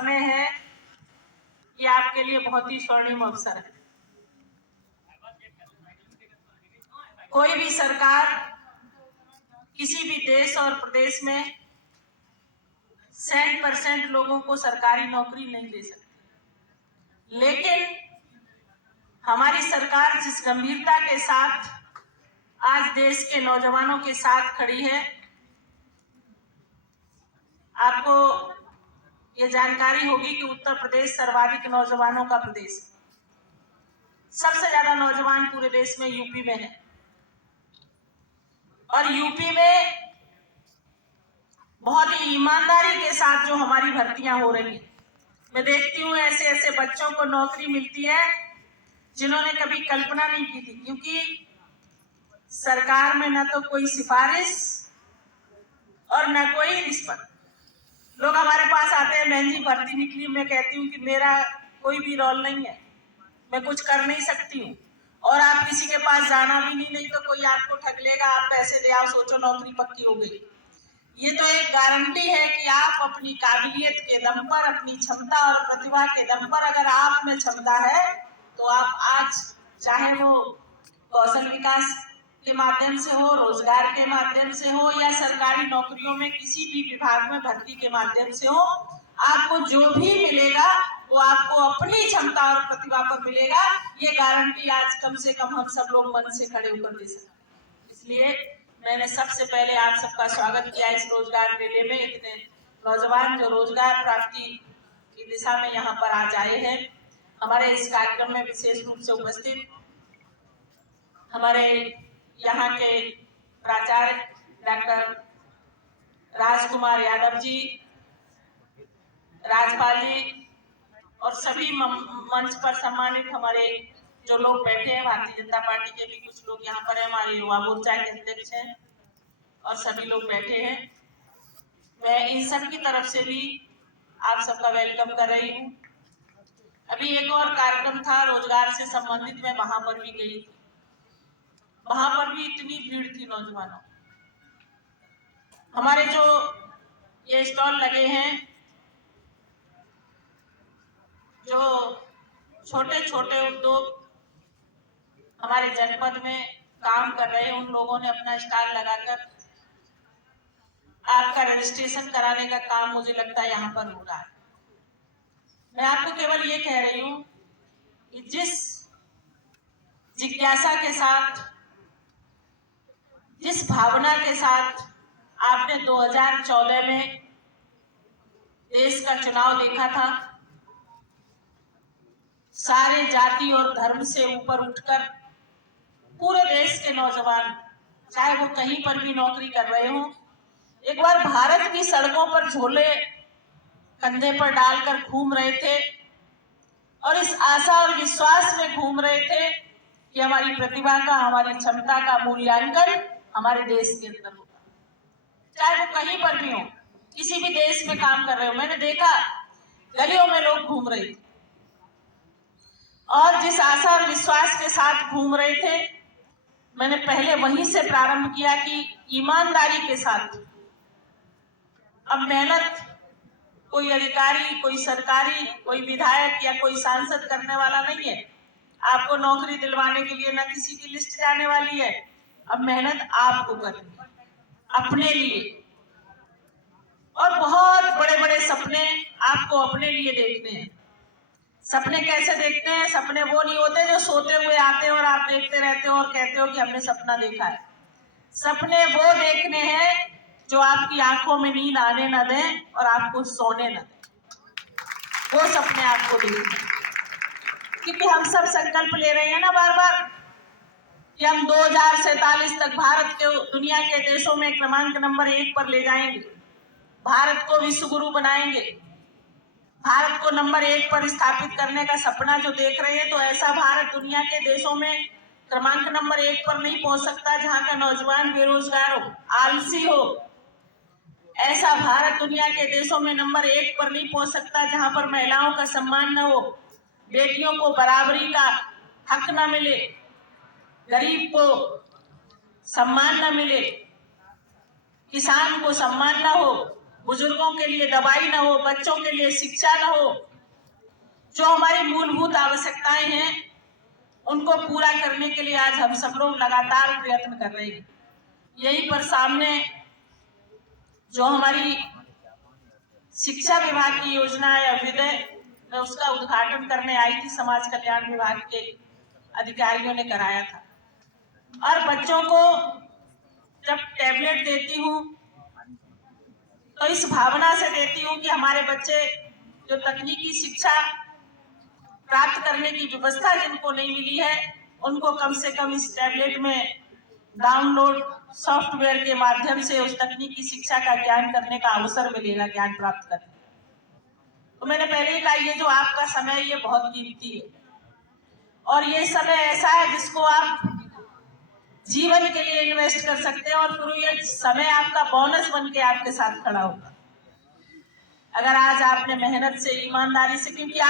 समय है, ये आपके लिए बहुत ही स्वर्णिम अवसर है। कोई भी सरकार किसी भी देश और प्रदेश में 100% लोगों को सरकारी नौकरी नहीं दे सकती, लेकिन हमारी सरकार जिस गंभीरता के साथ आज देश के नौजवानों के साथ खड़ी है, आपको ये जानकारी होगी कि उत्तर प्रदेश सर्वाधिक नौजवानों का प्रदेश है। सबसे ज्यादा नौजवान पूरे देश में यूपी में है, और यूपी में बहुत ही ईमानदारी के साथ जो हमारी भर्तियां हो रही हैं, मैं देखती हूँ ऐसे ऐसे बच्चों को नौकरी मिलती है जिन्होंने कभी कल्पना नहीं की थी, क्योंकि सरकार में न तो कोई सिफारिश और न कोई रिश्वत। लोग हमारे पास आते हैं, बहन जी भर्ती निकली, मैं कहती हूँ कि मेरा कोई भी रोल नहीं है, मैं कुछ कर नहीं सकती हूँ, और आप किसी के पास जाना भी नहीं तो कोई आपको ठग लेगा, आप पैसे दे आओ, सोचो नौकरी पक्की हो गई। ये तो एक गारंटी है कि आप अपनी काबिलियत के दम पर, अपनी क्षमता और प्रतिभा के दम पर, अगर आप में क्षमता है तो आप आज चाहे वो कौशल विकास के माध्यम से हो, रोजगार के माध्यम से हो, या सरकारी नौकरियों में किसी भी विभाग में भर्ती के माध्यम से हो, आपको जो भी मिलेगा वो आपको अपनी क्षमता और प्रतिभा पर मिलेगा। ये गारंटी आज कम से कम हम सब लोग मन से खड़े होकर दे सकते। इसलिए मैंने सबसे पहले आप सबका स्वागत किया इस रोजगार मेले में। इतने नौजवान जो रोजगार प्राप्ति की दिशा में यहाँ पर आज आए हैं, हमारे इस कार्यक्रम में विशेष रूप से उपस्थित हमारे यहाँ के प्राचार्य डॉक्टर राजकुमार यादव जी, राजपाल जी, और सभी मंच पर सम्मानित हमारे जो लोग बैठे हैं, भारतीय जनता पार्टी के भी कुछ लोग यहाँ पर हैं, हमारे युवा मोर्चा के अध्यक्ष हैं, और सभी लोग बैठे हैं। मैं इन सब की तरफ से भी आप सबका वेलकम कर रही हूँ। अभी एक और कार्यक्रम था रोजगार से संबंधित, मैं वहां पर भी गई थी, वहां पर भी इतनी भीड़ थी नौजवानों। हमारे जो ये स्टॉल लगे हैं, जो छोटे छोटे उद्योग हमारे जनपद में काम कर रहे हैं, उन लोगों ने अपना स्टॉल लगाकर आपका रजिस्ट्रेशन कराने का काम मुझे लगता है यहाँ पर हो रहा है। मैं आपको केवल ये कह रही हूँ कि जिस जिज्ञासा के साथ, जिस भावना के साथ आपने 2014 में देश का चुनाव देखा था, सारे जाति और धर्म से ऊपर उठकर पूरे देश के नौजवान, चाहे वो कहीं पर भी नौकरी कर रहे हो, एक बार भारत की सड़कों पर झोले कंधे पर डालकर घूम रहे थे, और इस आशा और विश्वास में घूम रहे थे कि हमारी प्रतिभा का, हमारी क्षमता का मूल्यांकन हमारे देश के अंदर होगा, चाहे वो कहीं पर भी हो, किसी भी देश में काम कर रहे हो। मैंने देखा गलियों में लोग घूम रहे थे, और जिस आशा और विश्वास के साथ घूम रहे थे, मैंने पहले वहीं से प्रारंभ किया कि ईमानदारी के साथ, अब मेहनत कोई अधिकारी, कोई सरकारी, कोई विधायक या कोई सांसद करने वाला नहीं है। आपको नौकरी दिलवाने के लिए ना किसी की लिस्ट जाने वाली है, अब मेहनत आपको करनी है अपने लिए, और बहुत बड़े बड़े सपने आपको अपने लिए देखने हैं। सपने कैसे देखते हैं? सपने वो नहीं होते जो सोते हुए आते हैं और आप देखते रहते हो और कहते हो कि हमने सपना देखा है। सपने वो देखने हैं जो आपकी आंखों में नींद आने न दें और आपको सोने न दें, वो सपने आपको देखने हैं। क्योंकि हम सब संकल्प ले रहे हैं ना बार बार कि हम 2047 तक भारत के दुनिया के देशों में क्रमांक नंबर 1 पर ले जाएंगे, भारत को विश्व गुरु बनाएंगे, भारत को नंबर 1 पर स्थापित करने का सपना जो देख रहे हैं। तो ऐसा भारत दुनिया के देशों में क्रमांक नंबर 1 पर नहीं पहुंच सकता जहां का नौजवान बेरोजगार हो, आलसी हो। ऐसा भारत दुनिया के देशों में नंबर 1 पर नहीं पहुंच सकता जहां पर महिलाओं का सम्मान न हो, बेटियों को बराबरी का हक न मिले, गरीब को सम्मान न मिले, किसान को सम्मान न हो, बुजुर्गों के लिए दवाई न हो, बच्चों के लिए शिक्षा न हो, जो हमारी मूलभूत आवश्यकताएं हैं उनको पूरा करने के लिए आज हम सब लोग लगातार प्रयत्न कर रहे हैं। यहीं पर सामने जो हमारी शिक्षा विभाग की योजना है अभ्युदय, मैं उसका उद्घाटन करने आई थी, समाज कल्याण विभाग के अधिकारियों ने कराया था। और बच्चों को जब टैबलेट देती हूँ तो इस भावना से देती हूँ कि हमारे बच्चे जो तकनीकी शिक्षा प्राप्त करने की व्यवस्था जिनको नहीं मिली है, उनको कम से कम इस टैबलेट में डाउनलोड सॉफ्टवेयर के माध्यम से उस तकनीकी शिक्षा का ज्ञान करने का अवसर मिलेगा, ज्ञान प्राप्त करने। तो मैंने पहले ही कहा, ये जो आपका समय है ये बहुत कीमती है और ये समय ऐसा है जिसको आप जीवन के लिए इन्वेस्ट कर सकते हैं और फिर ये समय आपका बोनस बन के आपके साथ खड़ा होगा। अगर आज आपने मेहनत से, ईमानदारी से, क्योंकि आप